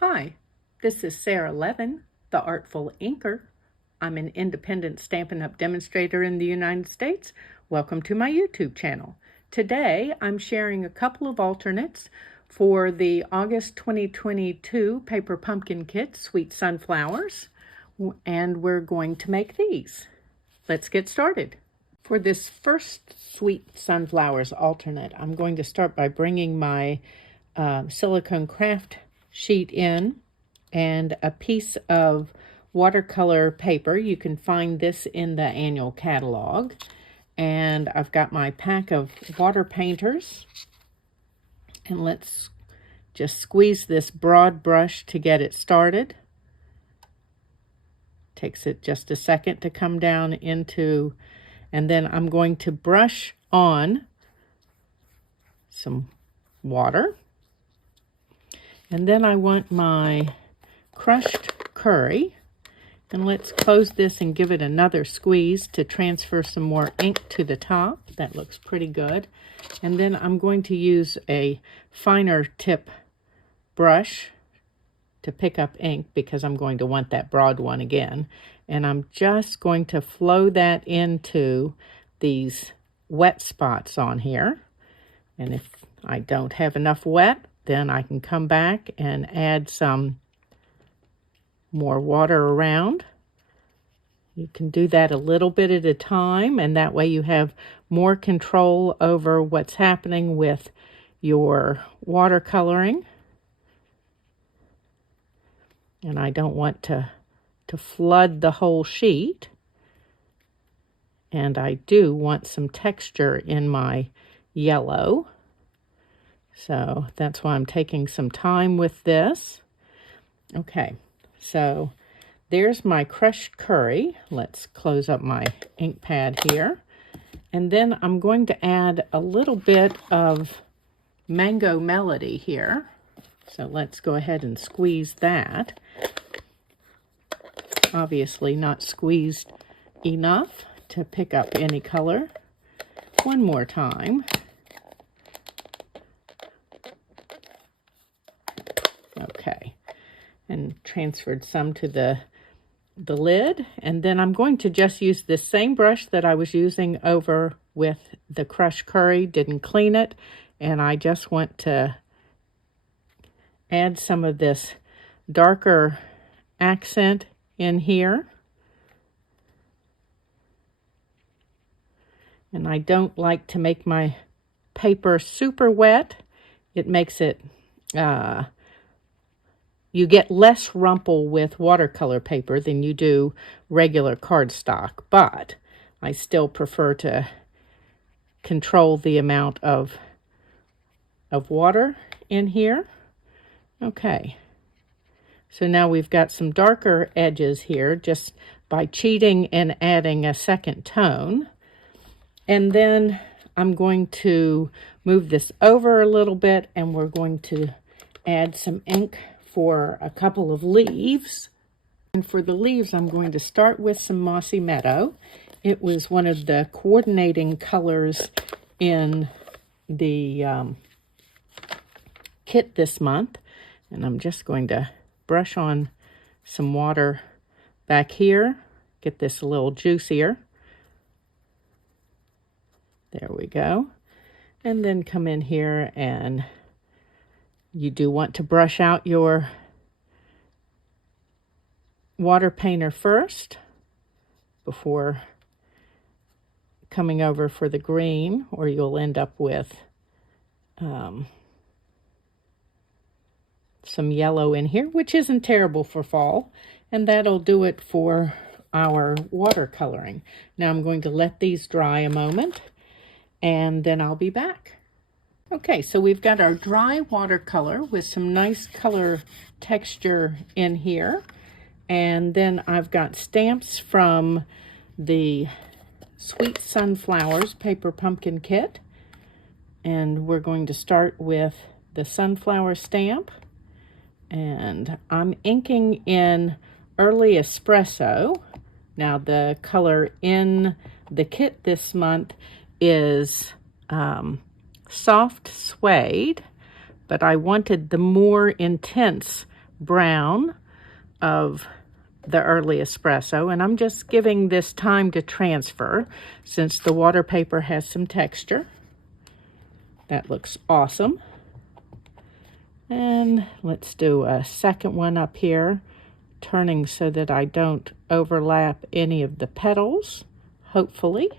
Hi, this is Sara Levin, the Artful Inker. I'm an independent Stampin' Up! Demonstrator in the United States. Welcome to my YouTube channel. Today, I'm sharing a couple of alternates for the August 2022 Paper Pumpkin Kit, Sweet Sunflowers, and we're going to make these. Let's get started. For this first Sweet Sunflowers alternate, I'm going to start by bringing my silicone craft sheet in and a piece of watercolor paper. You can find this in the annual catalog. And I've got my pack of water painters. And let's just squeeze this broad brush to get it started. Takes it just a second to come down into, and then I'm going to brush on some water. And then I want my crushed curry. And let's close this and give it another squeeze to transfer some more ink to the top. That looks pretty good. And then I'm going to use a finer tip brush to pick up ink because I'm going to want that broad one again. And I'm just going to flow that into these wet spots on here. And if I don't have enough wet, then I can come back and add some more water around. You can do that a little bit at a time, and that way you have more control over what's happening with your watercoloring. And I don't want to flood the whole sheet. And I do want some texture in my yellow. So that's why I'm taking some time with this. Okay, so there's my crushed curry. Let's close up my ink pad here. And then I'm going to add a little bit of Mango Melody here. So let's go ahead and squeeze that. Obviously not squeezed enough to pick up any color. One more time. Okay, and transferred some to the lid. And then I'm going to just use this same brush that I was using over with the crushed curry. Didn't clean it. And I just want to add some of this darker accent in here. And I don't like to make my paper super wet. It makes it you get less rumple with watercolor paper than you do regular cardstock, but I still prefer to control the amount of water in here. Okay, so now we've got some darker edges here just by cheating and adding a second tone. And then I'm going to move this over a little bit, and we're going to add some ink for a couple of leaves. And for the leaves, I'm going to start with some Mossy Meadow. It was one of the coordinating colors in the kit this month. And I'm just going to brush on some water back here, get this a little juicier. There we go. And then come in here, and you do want to brush out your water painter first before coming over for the green, or you'll end up with some yellow in here, which isn't terrible for fall. And that'll do it for our watercoloring. Now I'm going to let these dry a moment, and then I'll be back. Okay, so we've got our dry watercolor with some nice color texture in here. And then I've got stamps from the Sweet Sunflowers Paper Pumpkin Kit. And we're going to start with the sunflower stamp. And I'm inking in Early Espresso. Now the color in the kit this month is soft suede, but I wanted the more intense brown of the early espresso, and I'm just giving this time to transfer since the water paper has some texture. That looks awesome. And let's do a second one up here, turning so that I don't overlap any of the petals. Hopefully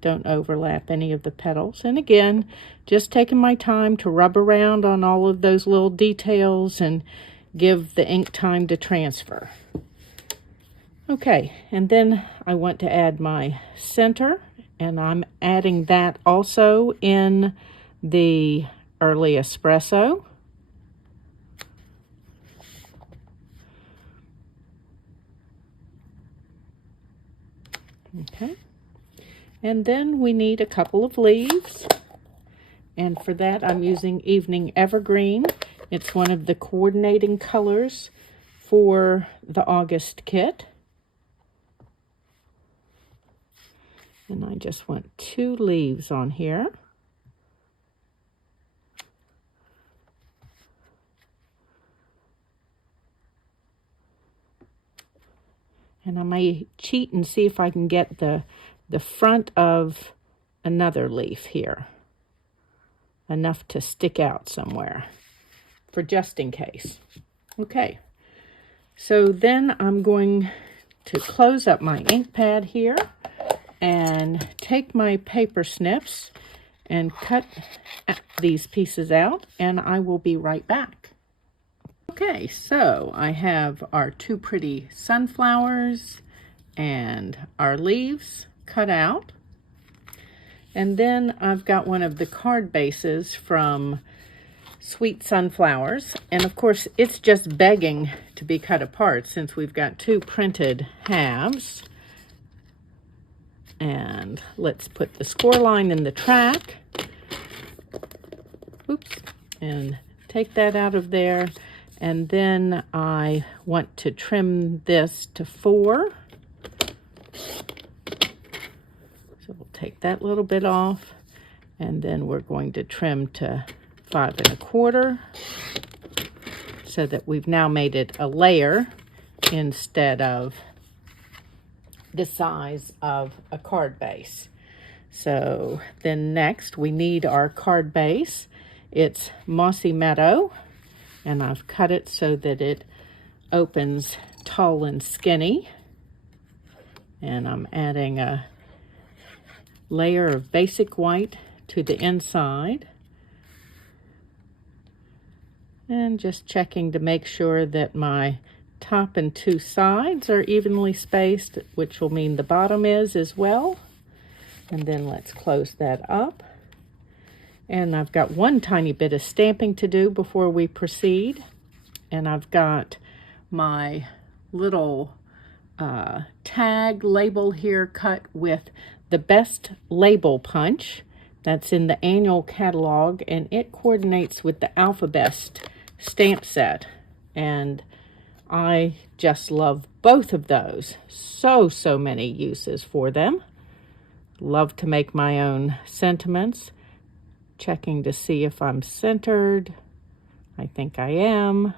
don't overlap any of the petals. And again, just taking my time to rub around on all of those little details and give the ink time to transfer. Okay, and then I want to add my center, and I'm adding that also in the early espresso. Okay, and then we need a couple of leaves, and for that I'm using Evening Evergreen. It's one of the coordinating colors for the August kit. And I just want 2 leaves on here. And I may cheat and see if I can get the front of another leaf here. Enough to stick out somewhere, for just in case. Okay, so then I'm going to close up my ink pad here and take my paper snips and cut these pieces out, and I will be right back. Okay, so I have our 2 pretty sunflowers and our leaves cut out. And then I've got one of the card bases from Sweet Sunflowers. And of course, it's just begging to be cut apart since we've got 2 printed halves. And let's put the score line in the track. Oops. And take that out of there. And then I want to trim this to 4. So we'll take that little bit off. And then we're going to trim to 5 1/4. So that we've now made it a layer instead of the size of a card base. So then next we need our card base. It's Mossy Meadow, and I've cut it so that it opens tall and skinny. And I'm adding a layer of basic white to the inside. And just checking to make sure that my top and 2 sides are evenly spaced, which will mean the bottom is as well. And then let's close that up. And I've got 1 tiny bit of stamping to do before we proceed. And I've got my little tag label here cut with the Best Label Punch. That's in the annual catalog, and it coordinates with the Alphabest stamp set. And I just love both of those. So many uses for them. Love to make my own sentiments. Checking to see if I'm centered. I think I am.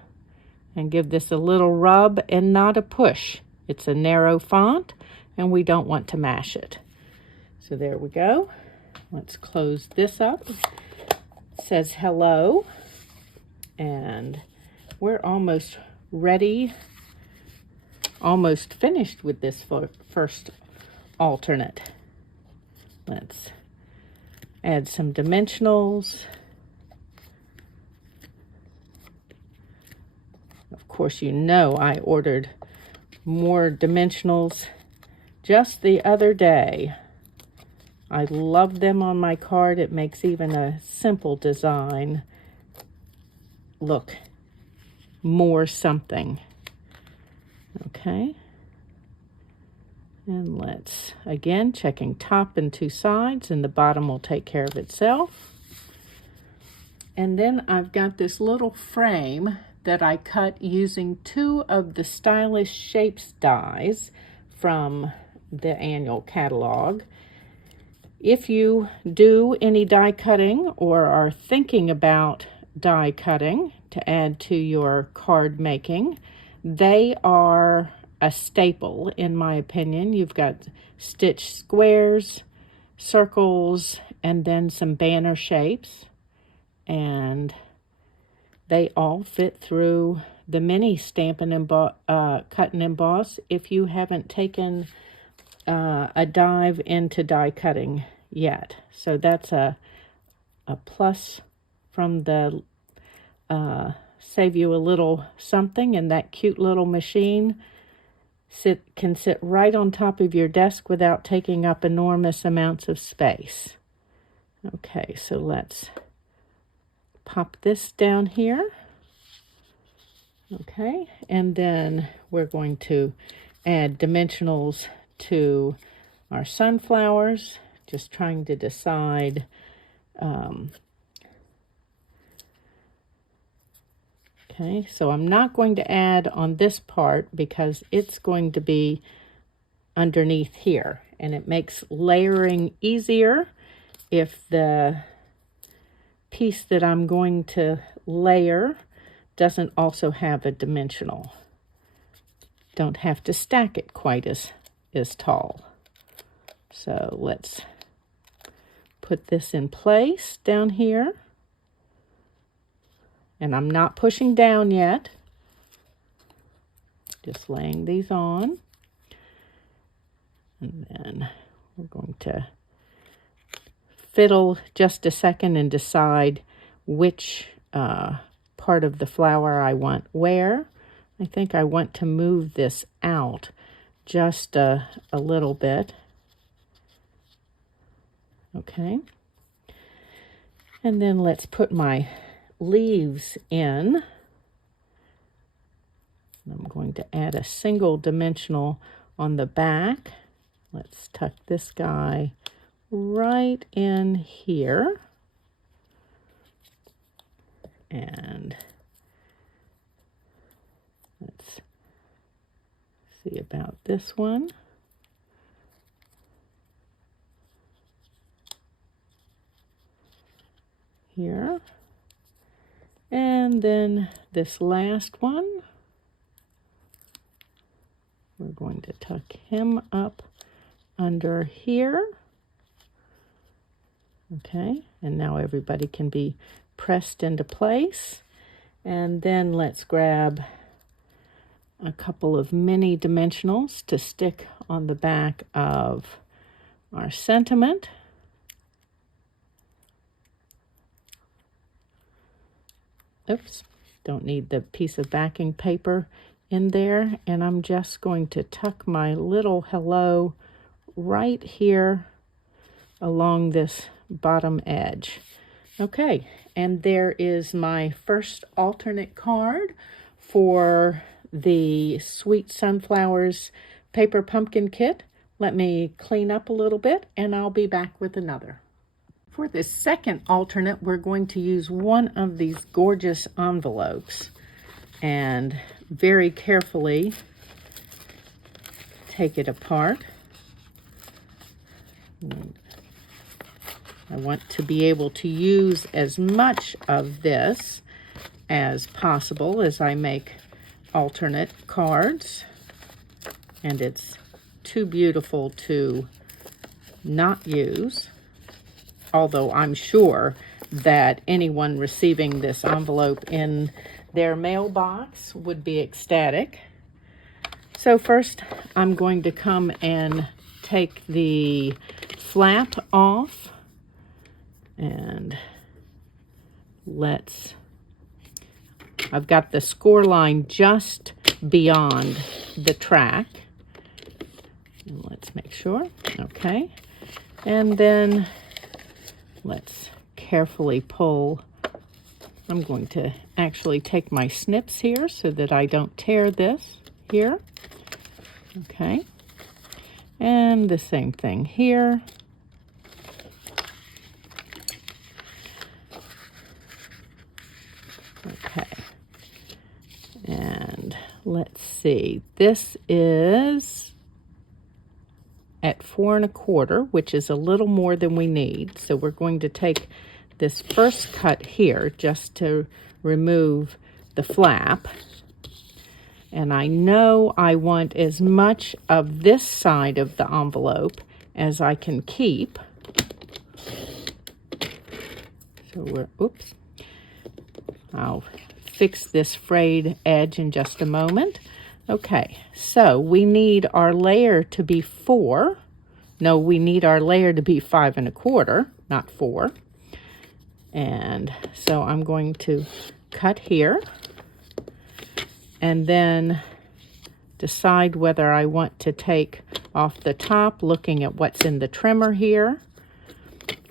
And give this a little rub and not a push. It's a narrow font and we don't want to mash it. So there we go. Let's close this up. It says hello. And we're almost ready, almost finished with this first alternate. Let's add some dimensionals. Of course, you know I ordered more dimensionals just the other day. I love them on my card. It makes even a simple design look more something. Okay. And let's, again, checking top and 2 sides, and the bottom will take care of itself. And then I've got this little frame that I cut using 2 of the Stylish Shapes dies from the annual catalog. If you do any die cutting or are thinking about die cutting to add to your card making. They are a staple, in my opinion. You've got stitched squares, circles, and then some banner shapes. And they all fit through the mini Stampin' Emboss, Cut and Emboss if you haven't taken a dive into die cutting yet. So that's a plus from the save you a little something, and that cute little machine can sit right on top of your desk without taking up enormous amounts of space. Okay, so let's pop this down here. Okay, and then we're going to add dimensionals to our sunflowers. Just trying to decide okay, so I'm not going to add on this part because it's going to be underneath here, and it makes layering easier if the piece that I'm going to layer doesn't also have a dimensional. Don't have to stack it quite as tall. So let's put this in place down here. And I'm not pushing down yet. Just laying these on. And then we're going to fiddle just a second and decide which part of the flower I want where. I think I want to move this out just a little bit. Okay. And then let's put my leaves in. I'm going to add a single dimensional on the back. Let's tuck this guy right in here. And let's see about this one. Here. And then this last one, we're going to tuck him up under here. Okay, and now everybody can be pressed into place. And then let's grab a couple of mini dimensionals to stick on the back of our sentiment. Oops, don't need the piece of backing paper in there. And I'm just going to tuck my little hello right here along this bottom edge. Okay, and there is my first alternate card for the Sweet Sunflowers Paper Pumpkin Kit. Let me clean up a little bit and I'll be back with another. For this second alternate, we're going to use one of these gorgeous envelopes and very carefully take it apart. I want to be able to use as much of this as possible as I make alternate cards, and it's too beautiful to not use. Although I'm sure that anyone receiving this envelope in their mailbox would be ecstatic. So first, I'm going to come and take the flap off. And I've got the score line just beyond the track. And let's make sure. Okay. And then let's carefully pull. I'm going to actually take my snips here so that I don't tear this here. Okay. And the same thing here. Okay. And let's see. This is at 4 1/4, which is a little more than we need. So we're going to take this first cut here just to remove the flap. And I know I want as much of this side of the envelope as I can keep. So oops. I'll fix this frayed edge in just a moment. Okay, so we need our layer to be 4. No, we need our layer to be 5 1/4, not 4. And so I'm going to cut here and then decide whether I want to take off the top, looking at what's in the trimmer here,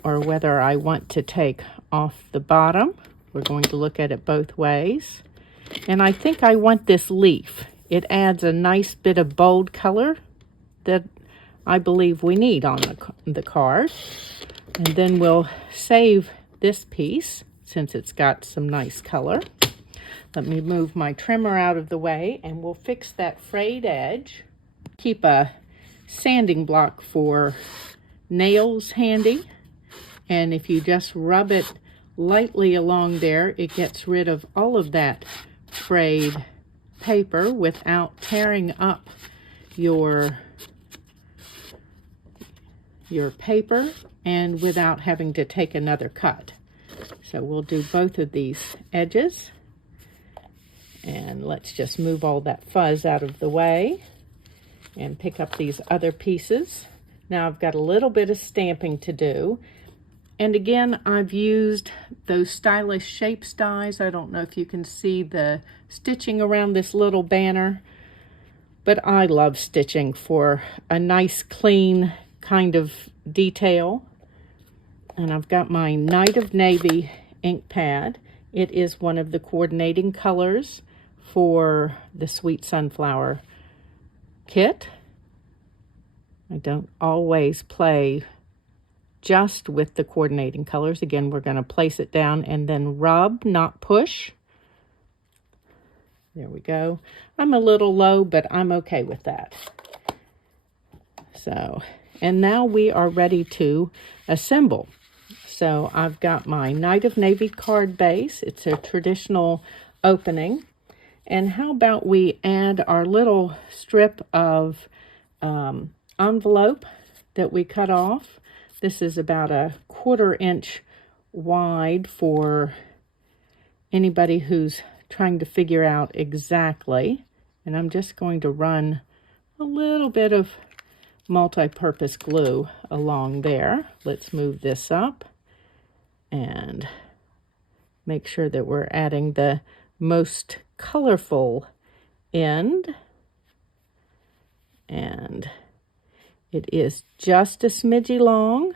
or whether I want to take off the bottom. We're going to look at it both ways. And I think I want this leaf. It adds a nice bit of bold color that I believe we need on the card. And then we'll save this piece since it's got some nice color. Let me move my trimmer out of the way and we'll fix that frayed edge. Keep a sanding block for nails handy. And if you just rub it lightly along there, it gets rid of all of that frayed paper without tearing up your paper and without having to take another cut. So we'll do both of these edges. And let's just move all that fuzz out of the way and pick up these other pieces. Now I've got a little bit of stamping to do. And again, I've used those stylish shapes dies. I don't know if you can see the stitching around this little banner, but I love stitching for a nice, clean kind of detail. And I've got my Night of Navy ink pad. It is one of the coordinating colors for the Sweet Sunflower kit. I don't always play just with the coordinating colors. Again, we're going to place it down and then rub, not push. There we go. I'm a little low, but I'm okay with that. So, and now we are ready to assemble. So I've got my Night of Navy card base. It's a traditional opening. And how about we add our little strip of envelope that we cut off. This is about a 1/4 inch wide for anybody who's trying to figure out exactly. And I'm just going to run a little bit of multi-purpose glue along there. Let's move this up and make sure that we're adding the most colorful end. And it is just a smidgy long.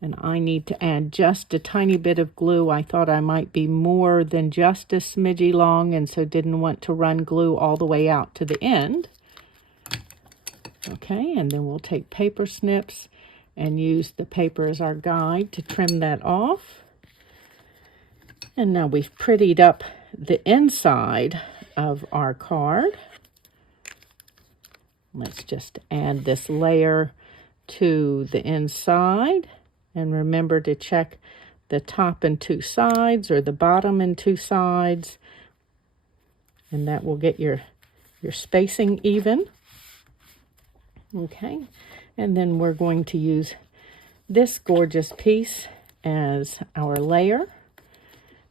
And I need to add just a tiny bit of glue. I thought I might be more than just a smidgy long, and so didn't want to run glue all the way out to the end. Okay, and then we'll take paper snips and use the paper as our guide to trim that off. And now we've prettied up the inside of our card. Let's just add this layer to the inside. And remember to check the top and 2 sides or the bottom and 2 sides. And that will get your spacing even. Okay, and then we're going to use this gorgeous piece as our layer.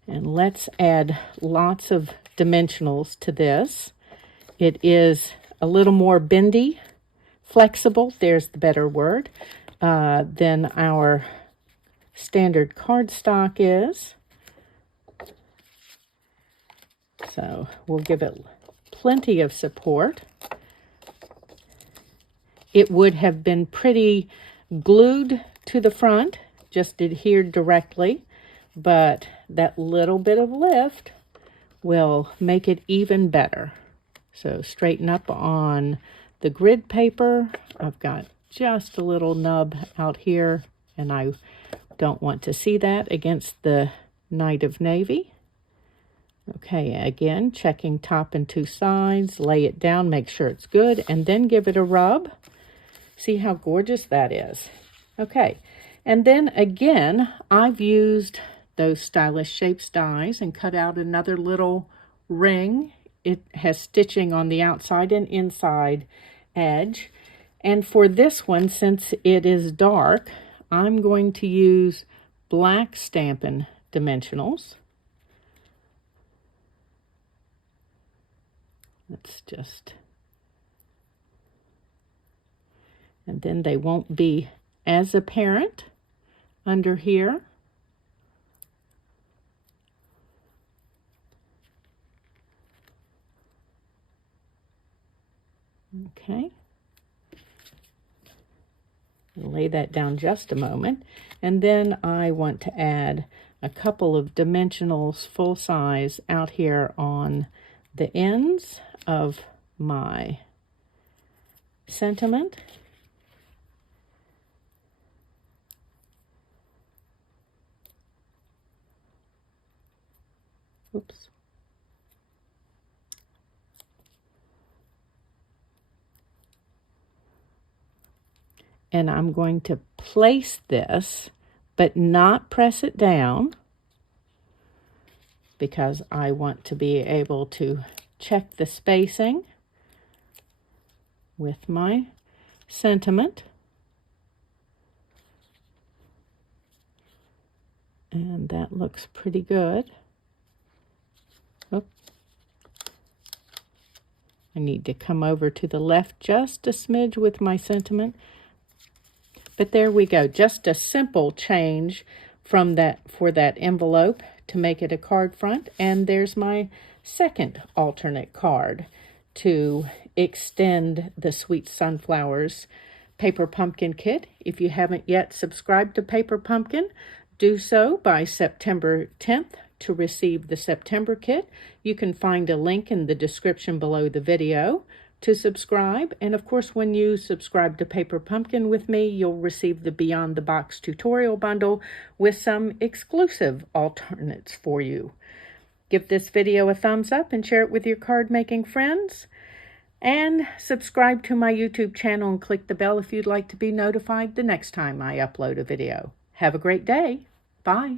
And let's add lots of dimensionals to this. It is a little more bendy, flexible, there's the better word, than our standard cardstock is. So we'll give it plenty of support. It would have been pretty glued to the front, just adhered directly, but that little bit of lift will make it even better. So straighten up on the grid paper. I've got just a little nub out here, and I don't want to see that against the Night of Navy. Okay, again, checking top and 2 sides, lay it down, make sure it's good, and then give it a rub. See how gorgeous that is. Okay, And then again, I've used those stylish shapes dies and cut out another little ring. It has stitching on the outside and inside edge. And for this one, since it is dark, I'm going to use black Stampin' Dimensionals. Let's just... And then they won't be as apparent under here. Okay. Lay that down just a moment. And then I want to add a couple of dimensionals full size out here on the ends of my sentiment. Oops. And I'm going to place this, but not press it down, because I want to be able to check the spacing with my sentiment. And that looks pretty good. Oop. I need to come over to the left just a smidge with my sentiment. But there we go, just a simple change from that for that envelope to make it a card front. And there's my second alternate card to extend the Sweet Sunflowers Paper Pumpkin Kit. If you haven't yet subscribed to Paper Pumpkin, do so by September 10th to receive the September kit. You can find a link in the description below the video to subscribe. And of course, when you subscribe to Paper Pumpkin with me, you'll receive the Beyond the Box tutorial bundle with some exclusive alternates for you. Give this video a thumbs up and share it with your card making friends. And subscribe to my YouTube channel and click the bell if you'd like to be notified the next time I upload a video. Have a great day. Bye.